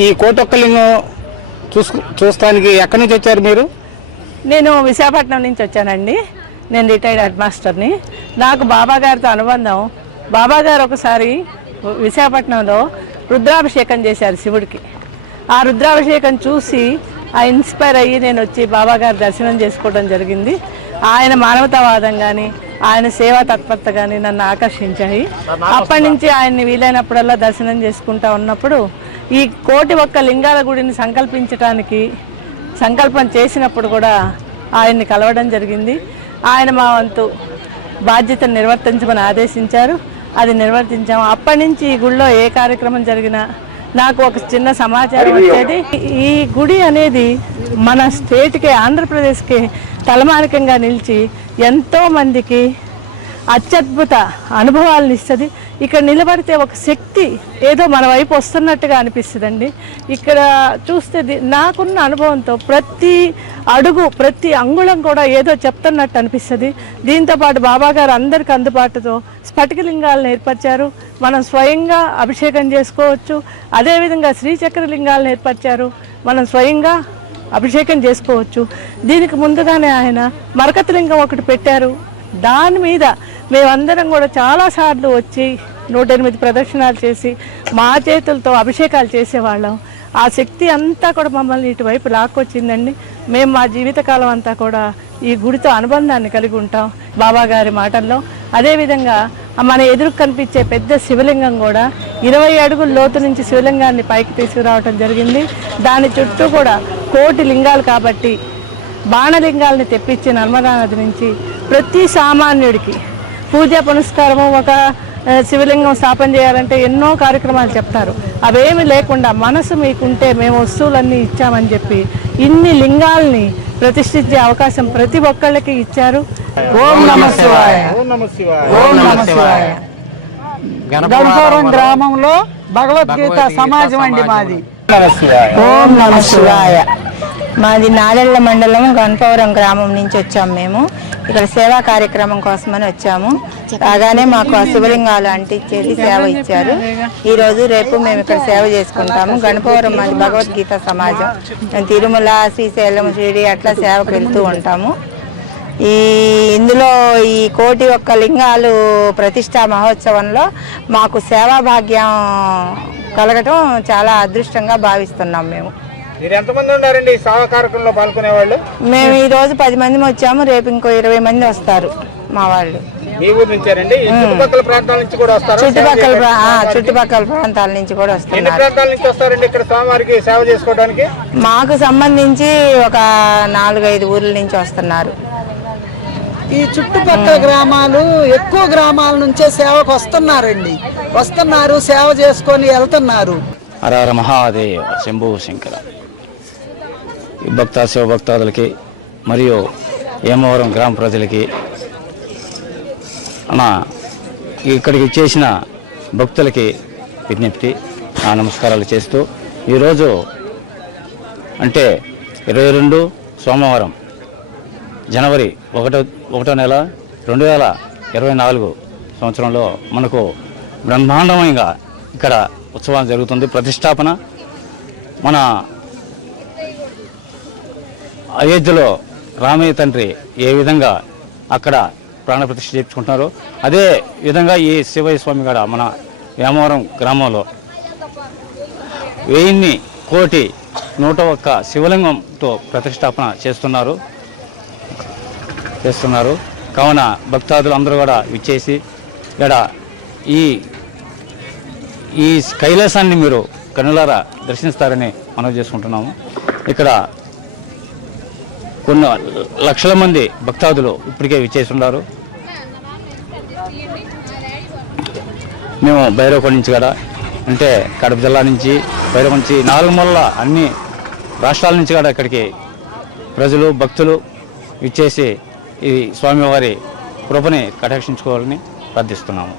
ఈ కోటొక్కలింగం చూస్తానికి ఎక్కడి నుంచి వచ్చారు మీరు? నేను విశాఖపట్నం నుంచి వచ్చానండి. నేను రిటైర్డ్ హెడ్ మాస్టర్ని. నాకు బాబా గారితో అనుబంధం. బాబా గారు ఒకసారి విశాఖపట్నంలో రుద్రాభిషేకం చేశారు శివుడికి. ఆ రుద్రాభిషేకం చూసి ఇన్స్పైర్ అయ్యి నేను వచ్చి బాబా గారి దర్శనం చేసుకోవడం జరిగింది. ఆయన మానవతావాదం కానీ ఆయన సేవా తత్పరత కానీ నన్ను ఆకర్షించాయి. అప్పటి నుంచి ఆయన్ని వీలైనప్పుడల్లా దర్శనం చేసుకుంటా ఉన్నప్పుడు ఈ కోటి ఒక్క లింగాల గుడిని సంకల్పం చేసినప్పుడు కూడా ఆయన్ని కలవడం జరిగింది. ఆయన మా వంతు బాధ్యతను నిర్వర్తించమని ఆదేశించారు. అది నిర్వర్తించాము. అప్పటి నుంచి ఈ గుడిలో ఏ కార్యక్రమం జరిగినా నాకు ఒక చిన్న సమాచారం వచ్చేది. ఈ గుడి అనేది మన స్టేట్కి, ఆంధ్రప్రదేశ్కి తలమానికంగా నిలిచి ఎంతోమందికి అత్యద్భుత అనుభవాలను ఇస్తుంది. ఇక్కడ నిలబడితే ఒక శక్తి ఏదో మన వైపు వస్తున్నట్టుగా అనిపిస్తుందండి. ఇక్కడ చూస్తే నాకున్న అనుభవంతో ప్రతి అడుగు, ప్రతి అంగుళం కూడా ఏదో చెప్తున్నట్టు అనిపిస్తుంది. దీంతోపాటు బాబాగారు అందరికీ అందుబాటుతో స్ఫటికలింగాలను ఏర్పరిచారు. మనం స్వయంగా అభిషేకం చేసుకోవచ్చు. అదేవిధంగా శ్రీచక్ర లింగాలను ఏర్పరిచారు. మనం స్వయంగా అభిషేకం చేసుకోవచ్చు. దీనికి ముందుగానే ఆయన మరకతలింగం ఒకటి పెట్టారు. దాని మీద మేమందరం కూడా చాలాసార్లు వచ్చి 108 ప్రదక్షిణాలు చేసి మా చేతులతో అభిషేకాలు చేసేవాళ్ళం. ఆ శక్తి అంతా కూడా మమ్మల్ని ఇటువైపు లాక్కొచ్చిందండి. మేము మా జీవితకాలం అంతా కూడా ఈ గుడితో అనుబంధాన్ని కలిగి ఉంటాం బాబా గారి మాటల్లో. అదేవిధంగా మన ఎదురు కనిపించే పెద్ద శివలింగం కూడా 20 అడుగుల లోతు నుంచి శివలింగాన్ని పైకి తీసుకురావటం జరిగింది. దాని చుట్టూ కూడా కోటి లింగాలు కాబట్టి బాణలింగాలని తెప్పించి నర్మదా నది నుంచి ప్రతి సామాన్యుడికి పూజా పునస్కారము, ఒక శివలింగం స్థాపన చేయాలంటే ఎన్నో కార్యక్రమాలు చెప్తారు. అవేమి లేకుండా మనసు మీకుంటే మేము వస్తువులన్నీ ఇచ్చామని చెప్పి ఇన్ని లింగాల్ని ప్రతిష్ఠించే అవకాశం ప్రతి ఒక్కళ్ళకి ఇచ్చారు. ఓం నమః శివాయ. ఓం నమః శివాయ. గణపవరం గ్రామంలో భగవద్గీత సమాజం అండి మాది. ఓం నమః శివాయ. మాది నాదెళ్ల మండలం గణపవరం గ్రామం నుంచి వచ్చాము. మేము ఇక్కడ సేవా కార్యక్రమం కోసమని వచ్చాము. రాగానే మాకు ఆ శివలింగాలు అంటించేది సేవ ఇచ్చారు. ఈరోజు రేపు మేము ఇక్కడ సేవ చేసుకుంటాము. గణపవరం మాది భగవద్గీత సమాజం. మేము తిరుమల, శ్రీశైలం, షిరిడి అట్లా సేవకు వెళ్తూ ఉంటాము. ఇందులో ఈ కోటి ఒక్క లింగాలు ప్రతిష్టా మహోత్సవంలో మాకు సేవా భాగ్యం కలగటం చాలా అదృష్టంగా భావిస్తున్నాం. మీరు ఎంతమంది ఉన్నారండి ఈ సేవా కార్యక్రమంలో పాల్గొనే వాళ్ళు? మేము ఈ రోజు 10 మంది వచ్చాము. రేపు ఇంకో 20 మంది వస్తారు మా వాళ్ళు. మీ ఊరు నుంచారండి? చుట్టుపక్కల ప్రాంతాల నుంచి కూడా వస్తారు? చుట్టుపక్కల ప్రాంతాల నుంచి కూడా వస్తారు. ఎన్ని ప్రాంతాల నుంచి వస్తారండి ఇక్కడ స్వామివారికి సేవ చేసుకోవడానికి? మాకు సంబంధించి ఒక 4-5 ఊర్ల నుంచి వస్తున్నారు. ఈ చుట్టుపక్కల గ్రామాలు, ఎక్కువ గ్రామాల నుంచే సేవకు వస్తున్నారు, సేవ చేసుకొని వెళ్తున్నారు. హర మహాదేవ, శంభు శంకర. శివభక్తాదులకి మరియు ఏమవరం గ్రామ ప్రజలకి, ఇక్కడికి చేసిన భక్తులకి విజ్ఞప్తి, నమస్కారాలు చేస్తూ ఈరోజు అంటే 22 సోమవారం జనవరి 1వ నెల 2024 సంవత్సరంలో మనకు బ్రహ్మాండమంగా ఇక్కడ ఉత్సవం జరుగుతుంది. ప్రతిష్టాపన మన అయోధ్యలో రామయ్య తండ్రి ఏ విధంగా అక్కడ ప్రాణప్రతిష్ఠ చేయించుకుంటున్నారో అదే విధంగా ఈ శివయ్య స్వామి కూడా మన వేమవరం గ్రామంలో 1001 శివలింగంతో ప్రతిష్టాపన చేస్తున్నారు. కావున భక్తాదులు అందరూ కూడా విచ్చేసి ఇక్కడ ఈ కైలాసాన్ని మీరు కనులారా దర్శిస్తారని మనవి చేసుకుంటున్నాము. ఇక్కడ కొన్ని లక్షల మంది భక్తాదులు ఇప్పటికే విచ్చేస్తున్నారు. మేము భైరవకొండ నుంచి కూడా, అంటే కడప జిల్లా నుంచి, భైరవ నుంచి 4 మూలల అన్ని రాష్ట్రాల నుంచి కూడా ఇక్కడికి ప్రజలు, భక్తులు విచ్చేసి ఈ స్వామివారి కృపని కటాక్షించుకోవాలని ప్రార్థిస్తున్నాము.